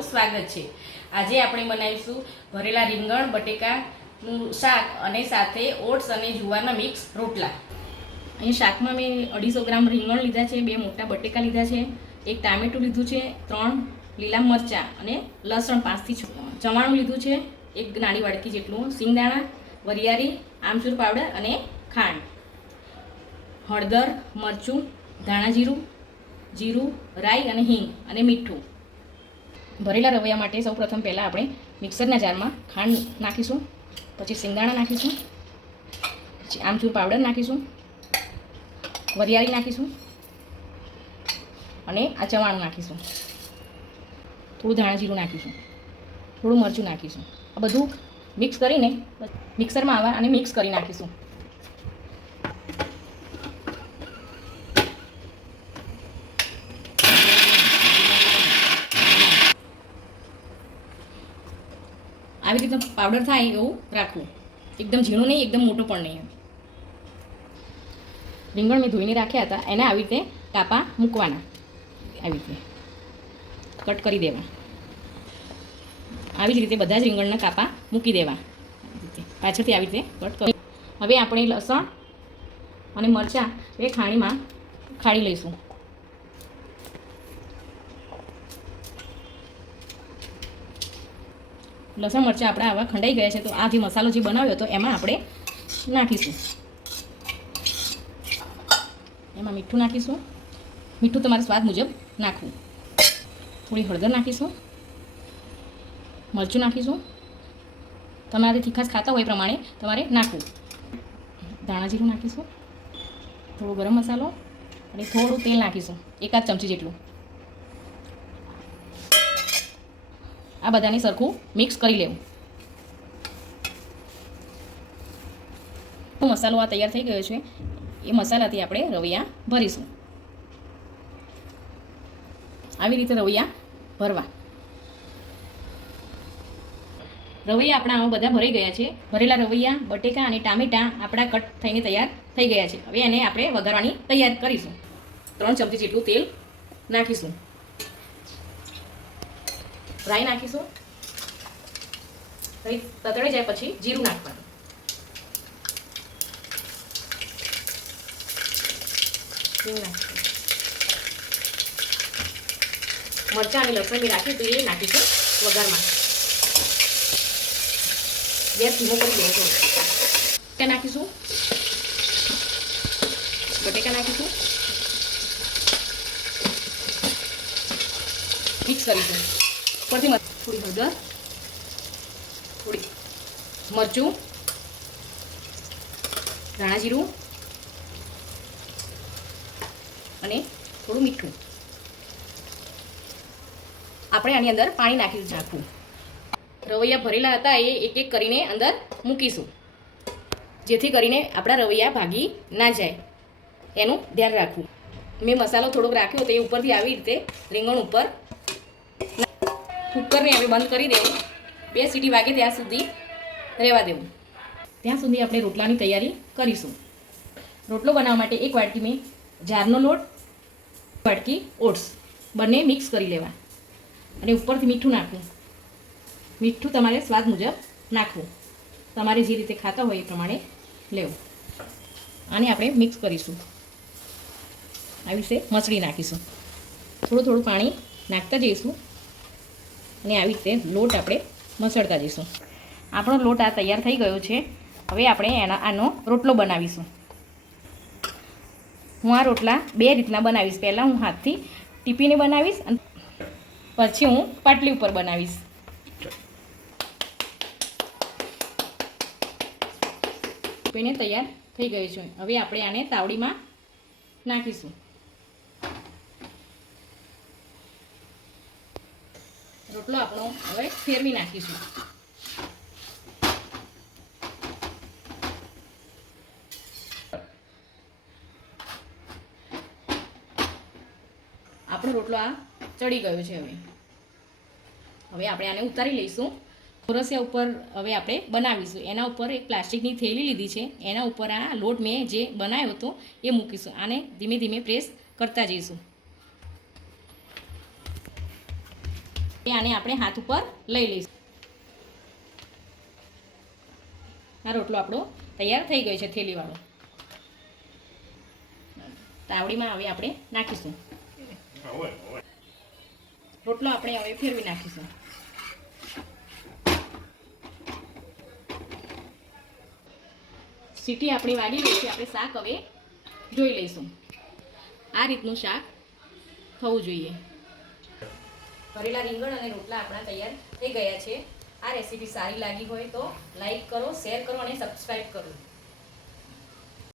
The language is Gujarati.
તમારું સ્વાગત છે। આજે આપણે બનાવીશું ભરેલા રીંગણ બટેકાનું શાક અને સાથે ઓટ્સ અને જુવારના મિક્સ રોટલા। અહીં શાકમાં મેં 250 ગ્રામ રીંગણ લીધા છે, 2 મોટા બટેકા લીધા છે, 1 ટામેટું લીધું છે, 3 લીલા મરચાં અને લસણ 5 થી 6 ચવાણું લીધું છે, 1 નાની વાડકી જેટલું સિંગદાણા, વરિયાળી, આમચૂર પાવડર અને ખાંડ, હળદર, મરચું, ધાણા જીરું, રાઈ અને હિંગ અને મીઠું। ભરેલા રવૈયા માટે સૌપ્રથમ પહેલાં આપણે મિક્સરના જારમાં ખાંડ નાખીશું, પછી સિંગદાણા નાખીશું, પછી આમચૂર પાવડર નાખીશું, વરિયાળી નાખીશું અને આ ચવાણું નાખીશું, થોડું ધાણા જીરું નાખીશું, થોડું મરચું નાખીશું। આ બધું મિક્સ કરીને મિક્સરમાં આવા અને મિક્સ કરી નાખીશું। આવી રીતે પાવડર થાય એવું રાખવું, એકદમ ઝીણું નહીં, એકદમ મોટું પણ નહીં। રીંગણ મેં ધોઈને રાખ્યા હતા, એને આવી રીતે કાપા મૂકવાના, આવી રીતે કટ કરી દેવા। આવી જ રીતે બધા જ રીંગણના કાપા મૂકી દેવા, પાછળથી આવી રીતે કટ કરી। હવે આપણે લસણ અને મરચાં એ ખાણીમાં ખાડી લઈશું। લસણ મરચાં આપણા આવા ખંડાઈ ગયા છે, તો આ જે મસાલો જે બનાવ્યો હતો એમાં આપણે નાખીશું। એમાં મીઠું નાખીશું, મીઠું તમારા સ્વાદ મુજબ નાખવું, થોડી હળદર નાખીશું, મરચું નાખીશું, તમારે તીખાશ ખાતા હોય એ પ્રમાણે તમારે નાખવું, ધાણા જીરું નાખીશું, થોડો ગરમ મસાલો અને થોડું તેલ નાખીશું, 1 ચમચી જેટલું। આ બધાને સરખું મિક્સ કરી લેવું। મસાલો આ તૈયાર થઈ ગયો છે, એ મસાલાથી આપણે રવૈયા ભરીશું। આવી રીતે રવૈયા ભરવા। રવૈયા આપણા આવા બધા ભરાઈ ગયા છે। ભરેલા રવૈયા, બટેકા અને ટામેટાં આપણા કટ થઈને તૈયાર થઈ ગયા છે। હવે એને આપણે વઘારવાની તૈયાર કરીશું। 3 ચમચી જેટલું તેલ નાખીશું, રાઈ નાખીશું, તતડાઈ જાય પછી જીરું નાખવાનું, મરચાં અને લસણ મેં રાખ્યું તો એ નાખીશું વઘારમાં। ગેસ ધીમો કરી દેવો। બટેકા નાખીશું, મિક્સ કરીશું। ઉપરથી થોડી હળદર, થોડી મરચું, ધાણા જીરું અને થોડું મીઠું। આપણે આની અંદર પાણી નાખવું। રવૈયા ભરેલા હતા એ એક એક કરીને અંદર મૂકીશું, જેથી કરીને આપણા રવૈયા ભાગી ના જાય, એનું ધ્યાન રાખવું। મેં મસાલો થોડોક રાખ્યો તો એ ઉપરથી આવી રીતે રીંગણ ઉપર કુકરને હવે બંધ કરી દેવું, 2 સીટી વાગે ત્યાં સુધી રહેવા દેવું। ત્યાં સુધી આપણે રોટલાની તૈયારી કરીશું। રોટલો બનાવવા માટે 1 વાટકી મેં જારનો લોટ, 1 વાટકી ઓટ્સ બંને મિક્સ કરી લેવા અને ઉપરથી મીઠું નાખવું। મીઠું તમારે સ્વાદ મુજબ નાખવું, તમારે જે રીતે ખાતા હોય એ પ્રમાણે લેવું। આને આપણે મિક્સ કરીશું, આવી રીતે મસળી નાખીશું, થોડું પાણી નાખતા જઈશું અને આવી રીતે લોટ આપણે મસળતા જઈશું। આપણો લોટ આ તૈયાર થઈ ગયો છે। હવે આપણે આનો રોટલો બનાવીશું। હું આ રોટલા 2 રીતના બનાવીશ। પહેલાં હું હાથથી ટીપીને બનાવીશ અને પછી હું પાટલી ઉપર બનાવીશ। ટીપીને તૈયાર થઈ ગયું છે। હવે આપણે આને તાવડીમાં નાખીશું। રોટલો આપણો હવે ફેરવી નાખીશું। આપણો રોટલો આ ચડી ગયો છે। હવે આપણે આને ઉતારી લઈશું। કોરસિયા ઉપર હવે આપણે બનાવીશું। એના ઉપર એક પ્લાસ્ટિકની થેલી લીધી છે, એના ઉપર આ લોટ મેં જે બનાવ્યો હતો એ મૂકીશું। આને ધીમે ધીમે પ્રેસ કરતા જઈશું। આને આપણે હાથ ઉપર લઈ લઈશું. આ રોટલો આપણો તૈયાર થઈ ગયો છે થેલીવાળો. તાવડીમાં હવે આપણે નાખીશું. રોટલો આપણે હવે ફેરવી નાખીશું. સીટી આપણી વાગી ગઈ છે. આપણે શાક હવે જોઈ લઈશું. આ રીતનું શાક થવું જોઈએ. ભરેલા રીંગણ અને રોટલા આપણા તૈયાર થઈ ગયા છે. આ રેસીપી સારી લાગી હોય તો લાઈક કરો, શેર કરો અને સબસ્ક્રાઈબ કરો.